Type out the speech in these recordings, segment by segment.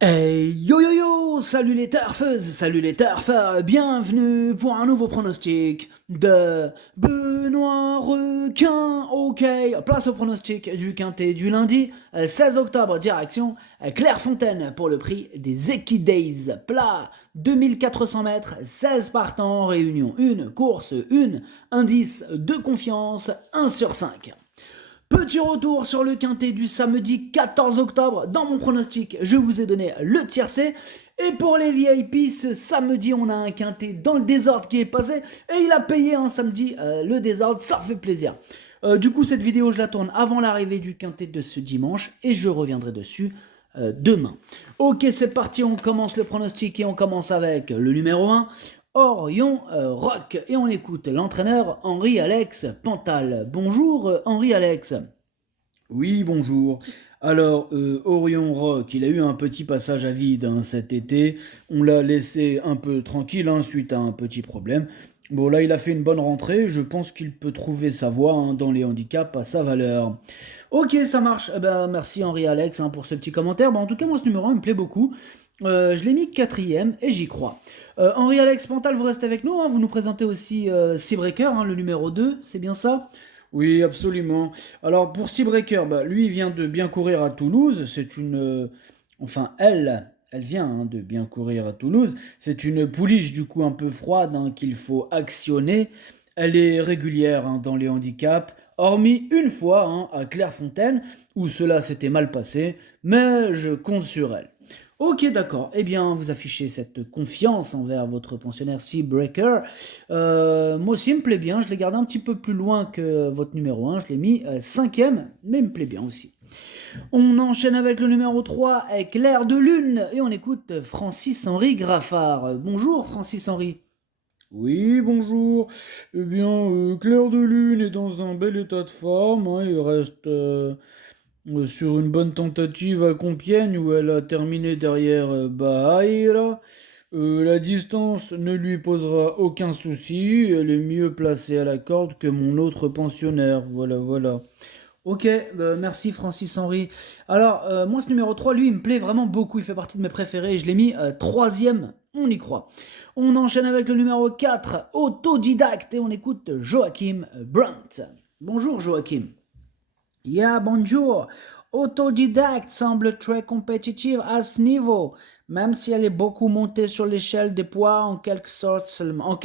Hey yo yo yo, salut les turfeuses, salut les turfeurs, bienvenue pour un nouveau pronostic de Benoît Requin. Ok, place au pronostic du quintet du lundi 16 octobre, direction Clairefontaine pour le prix des Equidays. Plat 2400 mètres, 16 partants, réunion 1, course 1, indice de confiance 1 sur 5. Petit retour sur le quintet du samedi 14 octobre. Dans mon pronostic, je vous ai donné le tiercé. Et pour les VIP, ce samedi, on a un quintet dans le désordre qui est passé. Et il a payé un samedi le désordre, ça fait plaisir. Du coup, cette vidéo, je la tourne avant l'arrivée du quintet de ce dimanche. Et je reviendrai dessus demain. Ok, c'est parti, on commence le pronostic et on commence avec le numéro 1. Orion Rock. Et on écoute l'entraîneur Henri-Alex Pantal. Bonjour Henri-Alex. Oui, bonjour. Alors, Orion Rock, il a eu un petit passage à vide cet été. On l'a laissé un peu tranquille suite à un petit problème. Bon, là, il a fait une bonne rentrée. Je pense qu'il peut trouver sa voie dans les handicaps à sa valeur. Ok, ça marche. Merci Henri-Alex pour ce petit commentaire. En tout cas, moi, ce numéro 1 me plaît beaucoup. Je l'ai mis quatrième et j'y crois. Henri-Alex Pantal, vous restez avec nous. Vous nous présentez aussi Seabreaker, le numéro 2. C'est bien ça? Oui, absolument. Alors, pour Seabreaker, lui, il vient de bien courir à Toulouse. C'est une... enfin, elle vient de bien courir à Toulouse. C'est une pouliche, du coup, un peu froide qu'il faut actionner. Elle est régulière dans les handicaps, hormis une fois à Clairefontaine, où cela s'était mal passé, mais je compte sur elle. Ok, d'accord. Eh bien, vous affichez cette confiance envers votre pensionnaire Seabreaker. Moi aussi, il me plaît bien. Je l'ai gardé un petit peu plus loin que votre numéro 1. Je l'ai mis cinquième, mais il me plaît bien aussi. On enchaîne avec le numéro 3, avec l'air de lune. Et on écoute Francis-Henri Graffard. Bonjour, Francis-Henri. Oui, bonjour. Eh bien, Clair de Lune est dans un bel état de forme. Il reste sur une bonne tentative à Compiègne où elle a terminé derrière Bahia. La distance ne lui posera aucun souci. Elle est mieux placée à la corde que mon autre pensionnaire. Voilà, voilà. Ok, merci Francis Henry. Alors, moi, ce numéro 3, lui, il me plaît vraiment beaucoup. Il fait partie de mes préférés. Je l'ai mis troisième. On y croit. On enchaîne avec le numéro 4, autodidacte. Et on écoute Joachim Brandt. Bonjour Joachim. Yeah, bonjour. Autodidacte semble très compétitive à ce niveau, même si elle est beaucoup montée sur l'échelle des poids en quelque sorte seulement.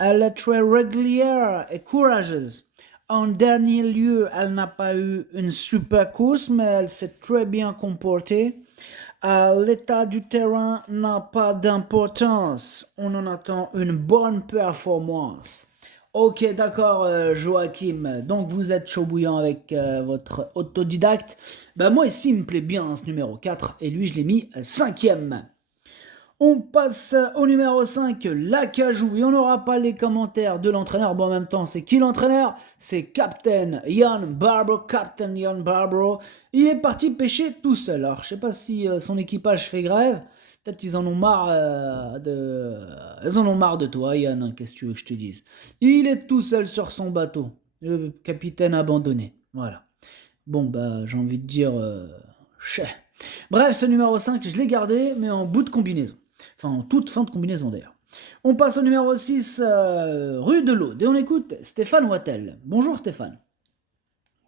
Elle est très régulière et courageuse. En dernier lieu, elle n'a pas eu une super course, mais elle s'est très bien comportée. L'état du terrain n'a pas d'importance. On en attend une bonne performance. Ok, d'accord, Joachim. Donc vous êtes chaud bouillant avec votre autodidacte. Moi ici, il me plaît bien ce numéro 4 et lui, je l'ai mis cinquième. On passe au numéro 5, l'acajou, et on n'aura pas les commentaires de l'entraîneur. En même temps, c'est qui l'entraîneur? C'est Captain Ian Barbaro, Captain Ian Barbaro. Il est parti pêcher tout seul. Alors, je sais pas si son équipage fait grève. Peut-être ils en ont marre Ils en ont marre de toi, Ian. Qu'est-ce que tu veux que je te dise? Il est tout seul sur son bateau. Le capitaine abandonné. Voilà. J'ai envie de dire... chais. Bref, ce numéro 5, je l'ai gardé, mais en bout de combinaison. Enfin, en toute fin de combinaison d'ailleurs. On passe au numéro 6, rue de l'Aude, et on écoute Stéphane Wattel. Bonjour Stéphane.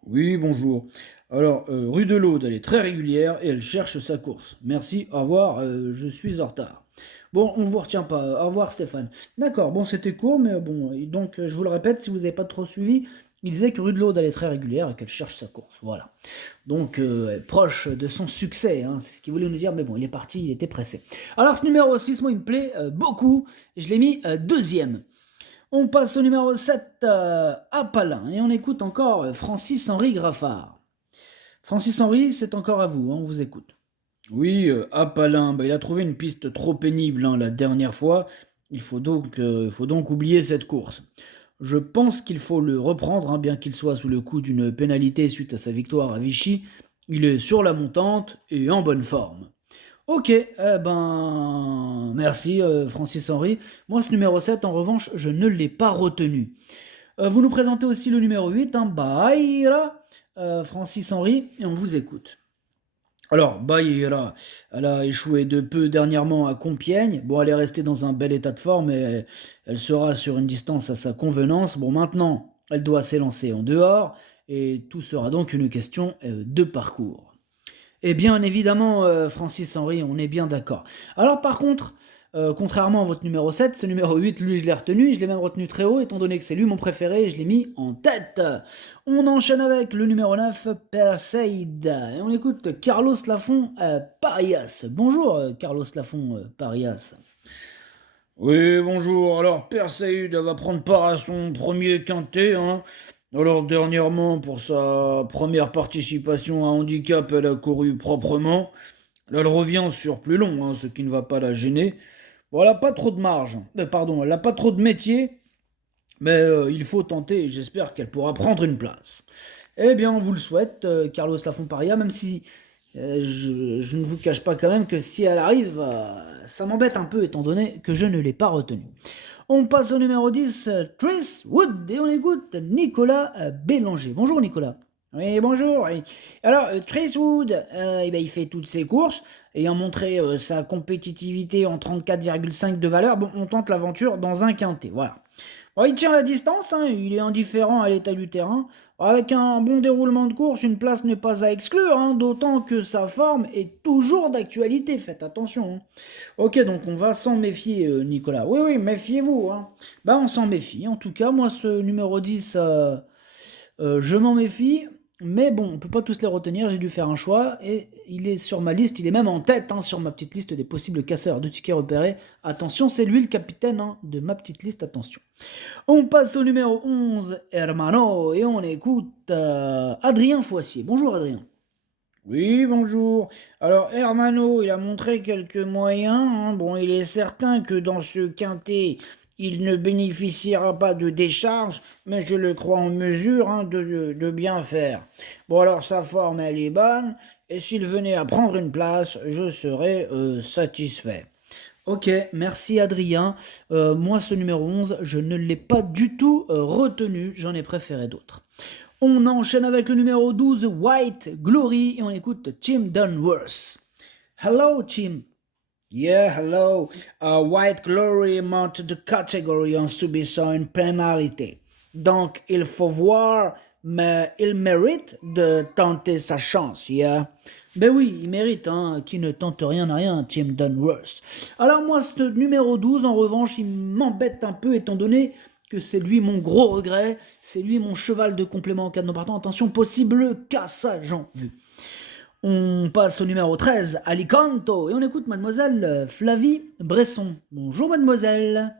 Oui, bonjour. Alors, rue de l'Aude, elle est très régulière et elle cherche sa course. Merci, au revoir, je suis en retard. Bon, on ne vous retient pas. Au revoir Stéphane. D'accord, bon, c'était court, mais bon, et donc je vous le répète, si vous n'avez pas trop suivi, il disait que rue de l'Aude, elle est très régulière et qu'elle cherche sa course. Voilà. Donc, proche de son succès, c'est ce qu'il voulait nous dire, mais bon, il est parti, il était pressé. Alors, ce numéro 6, moi, il me plaît beaucoup. Je l'ai mis deuxième. On passe au numéro 7, Apalin, et on écoute encore Francis-Henri Graffard. Francis-Henri, c'est encore à vous, on vous écoute. Oui, Apalin, il a trouvé une piste trop pénible la dernière fois. Il faut donc oublier cette course. Je pense qu'il faut le reprendre, bien qu'il soit sous le coup d'une pénalité suite à sa victoire à Vichy. Il est sur la montante et en bonne forme. Ok, merci Francis Henry. Moi, ce numéro 7, en revanche, je ne l'ai pas retenu. Vous nous présentez aussi le numéro 8, Bahia, Francis Henry, et on vous écoute. Alors, Baye, elle a échoué de peu dernièrement à Compiègne. Bon, elle est restée dans un bel état de forme et elle sera sur une distance à sa convenance. Bon, maintenant, elle doit s'élancer en dehors et tout sera donc une question de parcours. Et bien évidemment, Francis Henry, on est bien d'accord. Alors par contre, contrairement à votre numéro 7, ce numéro 8, lui je l'ai retenu, je l'ai même retenu très haut, étant donné que c'est lui mon préféré, je l'ai mis en tête. On enchaîne avec le numéro 9, Perseid. Et on écoute Carlos Lafont Parias. Bonjour Carlos Lafont Parias. Oui, bonjour. Alors, Perseid va prendre part à son premier quintet, hein. Alors, dernièrement, pour sa première participation à handicap, elle a couru proprement. Là, elle revient sur plus long, hein, ce qui ne va pas la gêner. Bon, elle n'a pas trop de marge. Pardon, elle n'a pas trop de métier, mais il faut tenter et j'espère qu'elle pourra prendre une place. Eh bien, on vous le souhaite, Carlos Lafont-Paria, même si je ne vous cache pas quand même que si elle arrive, ça m'embête un peu étant donné que je ne l'ai pas retenue. On passe au numéro 10, Chris Wood, et on écoute Nicolas Bélanger. Bonjour Nicolas. Oui, bonjour. Oui. Alors, Chris Wood, eh ben, il fait toutes ses courses, ayant montré sa compétitivité en 34,5 de valeur. Bon, on tente l'aventure dans un quintet, voilà. Bon, il tient la distance, hein, il est indifférent à l'état du terrain. Avec un bon déroulement de course, une place n'est pas à exclure, hein, d'autant que sa forme est toujours d'actualité, faites attention. Hein. Ok, donc on va s'en méfier, Nicolas. Oui, oui, méfiez-vous. Hein. Bah, on s'en méfie. En tout cas, moi, ce numéro 10, je m'en méfie. Mais bon, on peut pas tous les retenir, j'ai dû faire un choix. Et il est sur ma liste, il est même en tête, hein, sur ma petite liste des possibles casseurs de tickets repérés. Attention, c'est lui le capitaine hein, de ma petite liste, attention. On passe au numéro 11, Hermano, et on écoute Adrien Foissier. Bonjour Adrien. Oui, bonjour. Alors, Hermano, il a montré quelques moyens. Hein. Bon, il est certain que dans ce quintet, il ne bénéficiera pas de décharge, mais je le crois en mesure hein, de bien faire. Bon, alors, sa forme, elle est bonne, et s'il venait à prendre une place, je serais satisfait. Ok, merci Adrien. Moi, ce numéro 11, je ne l'ai pas du tout retenu, j'en ai préféré d'autres. On enchaîne avec le numéro 12, White Glory, et on écoute Tim Dunworth. Hello, Tim. Yeah, hello. White Glory monte de catégorie en subissant une pénalité. Donc, il faut voir, mais il mérite de tenter sa chance, yeah. Ben oui, il mérite, hein, qui ne tente rien à rien, Tim Dunworth. Alors moi, ce numéro 12, en revanche, il m'embête un peu, étant donné que c'est lui mon gros regret, c'est lui mon cheval de complément en cas de non partant. Attention, possible cassage en vue. On passe au numéro 13, Alicanto, et on écoute mademoiselle Flavie Bresson. Bonjour mademoiselle.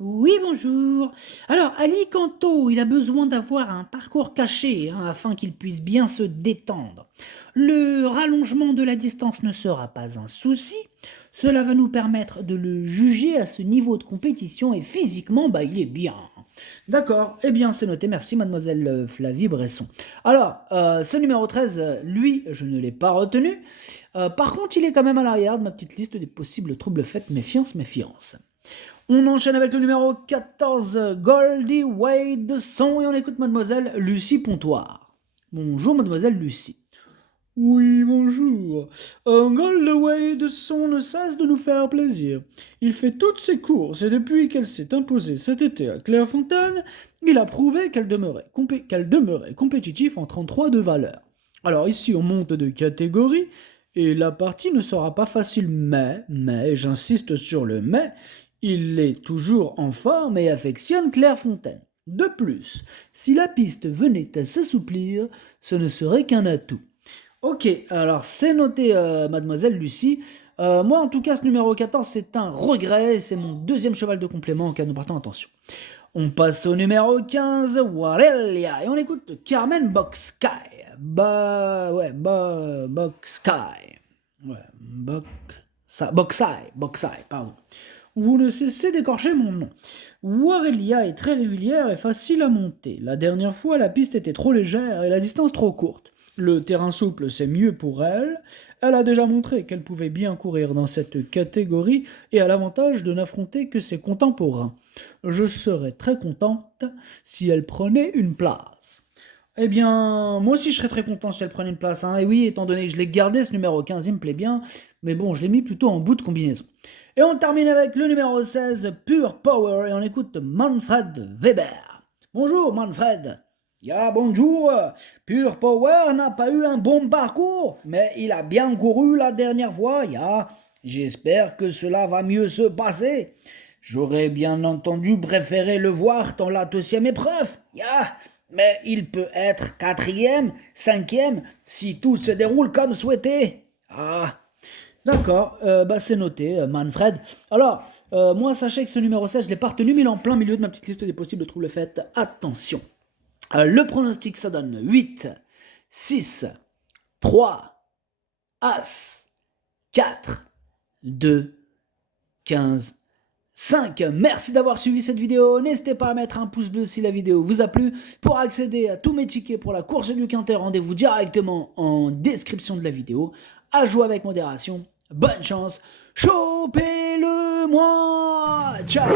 Oui, bonjour. Alors, Alicanto, il a besoin d'avoir un parcours caché hein, afin qu'il puisse bien se détendre. Le rallongement de la distance ne sera pas un souci. Cela va nous permettre de le juger à ce niveau de compétition et physiquement, bah, il est bien. D'accord, eh bien c'est noté, merci mademoiselle Flavie Bresson. Alors, ce numéro 13, lui, je ne l'ai pas retenu. Par contre, il est quand même à l'arrière de ma petite liste des possibles troubles faits, méfiance, méfiance. On enchaîne avec le numéro 14, Goldie Wade de Son, et on écoute mademoiselle Lucie Pontoire. Bonjour mademoiselle Lucie. Oui, bonjour. Goldie de Son ne cesse de nous faire plaisir. Il fait toutes ses courses et depuis qu'elle s'est imposée cet été à Clairefontaine, il a prouvé qu'elle demeurait compétitive en 33 de valeur. Alors ici on monte de catégorie et la partie ne sera pas facile, mais, j'insiste sur le mais, il est toujours en forme et affectionne Clairefontaine. De plus, si la piste venait à s'assouplir, ce ne serait qu'un atout. Ok, alors c'est noté, mademoiselle Lucie. Moi, en tout cas, ce numéro 14, c'est un regret. C'est mon deuxième cheval de complément en cas de nous partons, attention. On passe au numéro 15, Warelia. Et on écoute Carmen Boxsky. Boxsky. Ouais, Boxsky, pardon. Vous ne cessez d'écorcher mon nom. Warelia est très régulière et facile à monter. La dernière fois, la piste était trop légère et la distance trop courte. Le terrain souple, c'est mieux pour elle. Elle a déjà montré qu'elle pouvait bien courir dans cette catégorie et a l'avantage de n'affronter que ses contemporains. Je serais très contente si elle prenait une place. Eh bien, moi aussi je serais très content si elle prenait une place, hein. Et oui, étant donné que je l'ai gardé, ce numéro 15, il me plaît bien. Mais bon, je l'ai mis plutôt en bout de combinaison. Et on termine avec le numéro 16, Pure Power, et on écoute Manfred Weber. Bonjour Manfred. Ya, bonjour. Pure Power n'a pas eu un bon parcours, mais il a bien couru la dernière fois. Ya, j'espère que cela va mieux se passer. J'aurais bien entendu préféré le voir dans la deuxième épreuve. Ya, mais il peut être quatrième, cinquième, si tout se déroule comme souhaité. Ah, D'accord, bah c'est noté, Manfred. Alors, moi, sachez que ce numéro 16, je l'ai pas retenu, mais il est en plein milieu de ma petite liste des possibles troubles faits. Attention. Le pronostic, ça donne 8, 6, 3, As, 4, 2, 15, 5. Merci d'avoir suivi cette vidéo. N'hésitez pas à mettre un pouce bleu si la vidéo vous a plu. Pour accéder à tous mes tickets pour la course du Quintet, rendez-vous directement en description de la vidéo. À jouer avec modération. Bonne chance. Chopez-le moi. Ciao.